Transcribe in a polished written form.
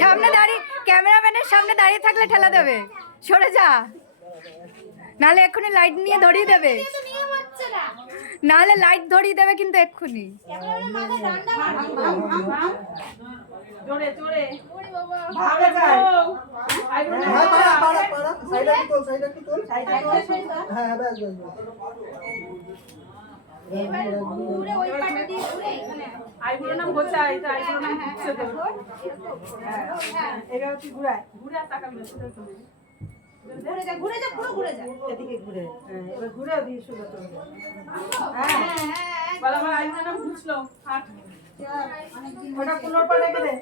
সামনে দাঁড়িয়ে ক্যামেরাম্যানের সামনে দাঁড়িয়ে থাকলে ঠেলা দেবে, সরে যা, নাহলে এক্ষুনি লাইট নিয়ে ধরিয়ে দেবে, নাহলে লাইট ধরিয়ে দেবে কিন্তু এক্ষুনি। ঘুরে যা পুরো ঘুরে যা এদিকে ঘুরে এবার ঘুরে দিয়ে শুরু করতে হবে। হ্যাঁ বলা আমার আইবুড়ো নাম বুঝলো হাট ওটা পুনর পর রেখে দে।